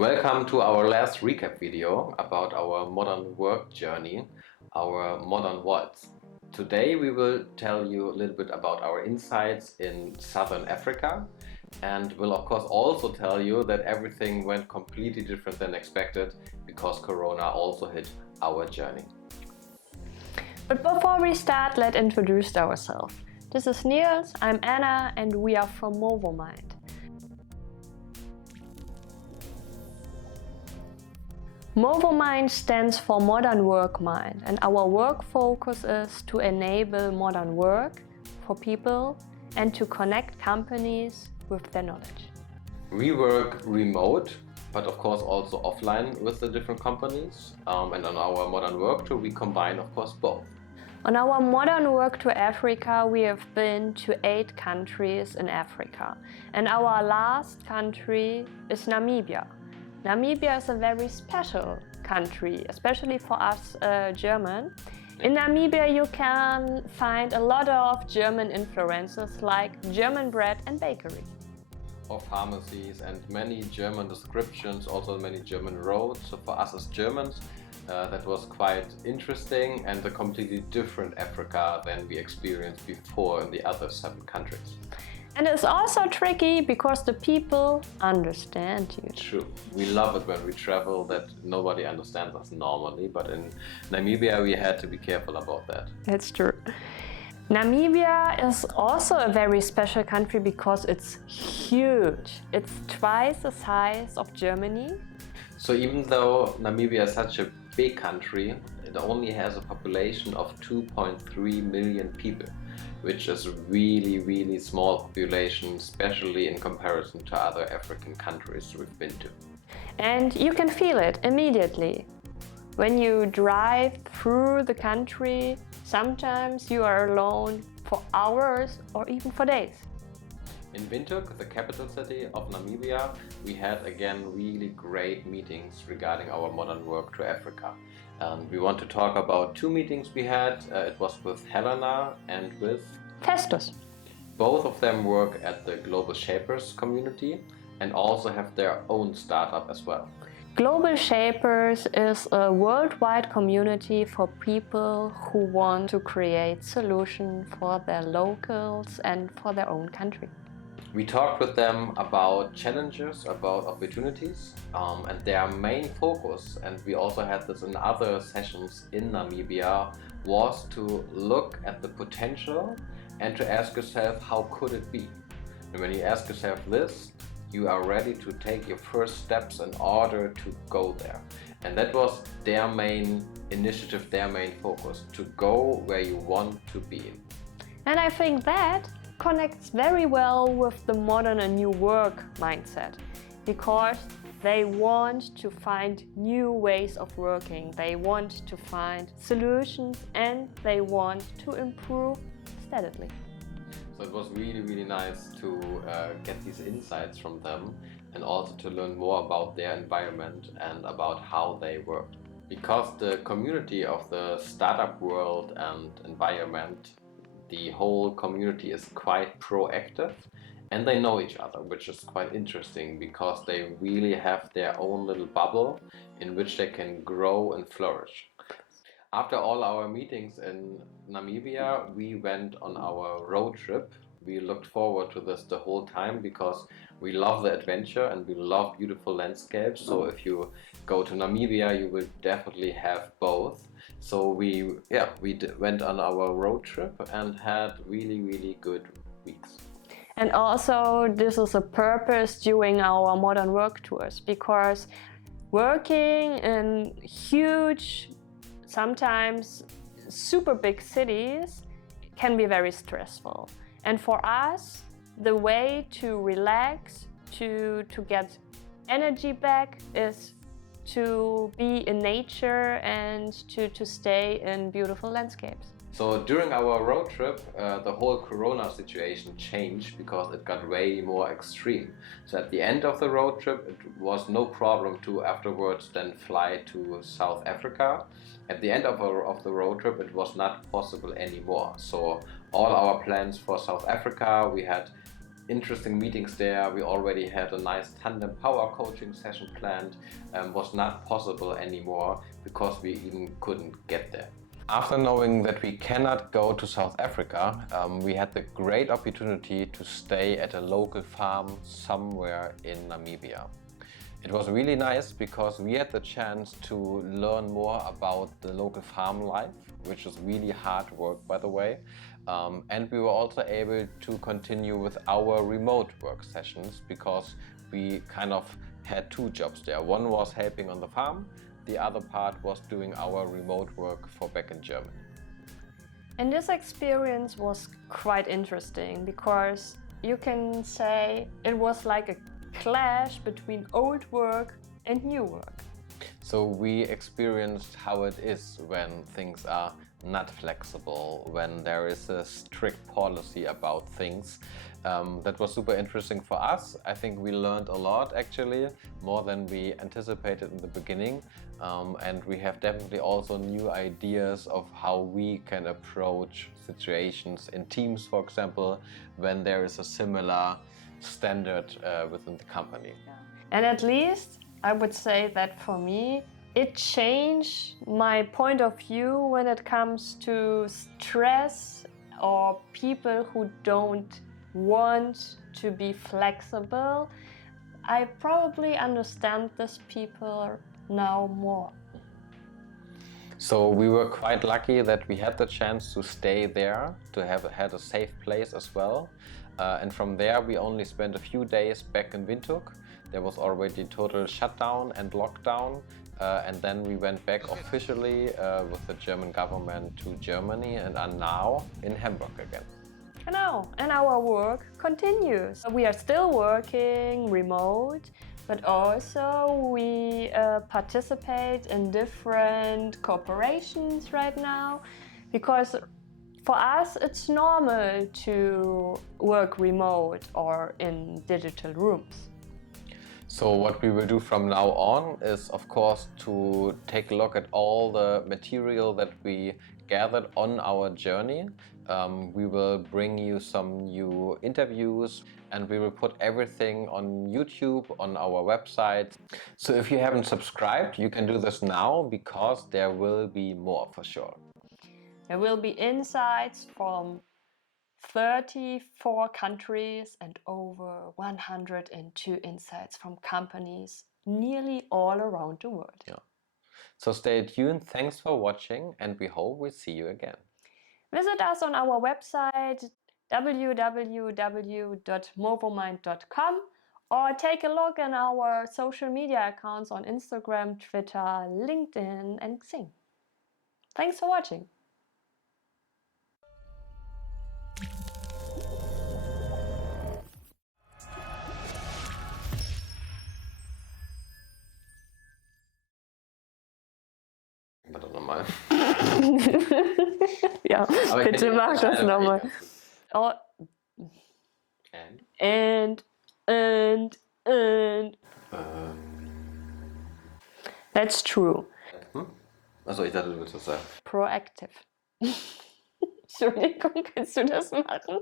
Welcome to our last recap video about our modern work journey, our Modern Waltz. Today we will tell you a little bit about our insights in Southern Africa, and will of course also tell you that everything went completely different than expected because Corona also hit our journey. But before we start, let's introduce ourselves. This is Niels, I'm Anna, and we are from MOWOMIND. MOWOMIND stands for Modern Work Mind, and our work focus is to enable modern work for people and to connect companies with their knowledge. We work remote, but of course also offline with the different companies, and on our Modern Work Tour we combine of course both. On our Modern Work to Africa, we have been to 8 countries in Africa, and our last country is Namibia. Namibia is a very special country, especially for us German. In Namibia you can find a lot of German influences like German bread and bakery. Of pharmacies and many German descriptions, also many German roads. So for us as Germans, that was quite interesting and a completely different Africa than we experienced before in the other 7 countries. And it's also tricky because the people understand you. True. We love it when we travel that nobody understands us normally, but in Namibia we had to be careful about that. That's true. Namibia is also a very special country because it's huge. It's twice the size of Germany. So even though Namibia is such a big country, it only has a population of 2.3 million people, which is really small population, especially in comparison to other African countries we've been to. And you can feel it immediately. When you drive through the country, sometimes you are alone for hours or even for days. In Windhoek, the capital city of Namibia, we had again really great meetings regarding our Modern Work to Africa. We want to talk about 2 meetings we had. It was with Helena and with Festus. Both of them work at the Global Shapers community and also have their own startup as well. Global Shapers is a worldwide community for people who want to create solutions for their locals and for their own country. We talked with them about challenges, about opportunities, and their main focus, and we also had this in other sessions in Namibia, was to look at the potential and to ask yourself, how could it be? And when you ask yourself this, you are ready to take your first steps in order to go there. And that was their main initiative, their main focus, to go where you want to be. And I think that connects very well with the modern and new work mindset, because they want to find new ways of working, they want to find solutions, and they want to improve steadily. So it was really nice to get these insights from them and also to learn more about their environment and about how they work. Because the community of the startup world and environment, the whole community is quite proactive and they know each other, which is quite interesting because they really have their own little bubble in which they can grow and flourish. After all our meetings in Namibia, we went on our road trip. We looked forward to this the whole time because we love the adventure and we love beautiful landscapes. So if you go to Namibia, you will definitely have both. So we went on our road trip and had really good weeks. And also this is a purpose during our modern work tours, because working in huge, sometimes super big cities can be very stressful. And for us, the way to relax, to get energy back is to be in nature and to stay in beautiful landscapes. So during our road trip, the whole Corona situation changed because it got way more extreme. So at the end of the road trip, it was no problem to afterwards then fly to South Africa. At the end of the road trip, it was not possible anymore. So all our plans for South Africa, we had interesting meetings there. We already had a nice tandem power coaching session planned. Was not possible anymore because we even couldn't get there. After knowing that we cannot go to South Africa, we had the great opportunity to stay at a local farm somewhere in Namibia. It was really nice because we had the chance to learn more about the local farm life, which is really hard work, by the way. And we were also able to continue with our remote work sessions because we kind of had two jobs there. One was helping on the farm, the other part was doing our remote work for back in Germany. And this experience was quite interesting because you can say it was like a clash between old work and new work. So we experienced how it is when things are not flexible, when there is a strict policy about things. That was super interesting for us. I think we learned a lot actually, more than we anticipated in the beginning. And we have definitely also new ideas of how we can approach situations in teams, for example, when there is a similar standard within the company. Yeah. And at least I would say that for me, it changed my point of view when it comes to stress or people who don't want to be flexible. I probably understand these people now more. So we were quite lucky that we had the chance to stay there, to have had a safe place as well. And from there we only spent a few days back in Windhoek. There was already total shutdown and lockdown. And then we went back officially with the German government to Germany and are now in Hamburg again. Genau, and our work continues. We are still working remote, but also we participate in different corporations right now because for us it's normal to work remote or in digital rooms. So what we will do from now on is, of course, to take a look at all the material that we gathered on our journey. We will bring you some new interviews and we will put everything on YouTube, on our website. So if you haven't subscribed, you can do this now because there will be more for sure. There will be insights from 34 countries and over 102 insights from companies nearly all around the world. Yeah. So stay tuned, thanks for watching, and we hope we see you again. Visit us on our website www.mowomind.com or take a look at our social media accounts on Instagram, Twitter, LinkedIn and Xing. Thanks for watching. Warte nochmal. Ja, Aber bitte mach das nochmal. Oh. And. That's true. Achso, ich dachte, du willst das sagen. Proactive. Entschuldigung, kannst du das machen?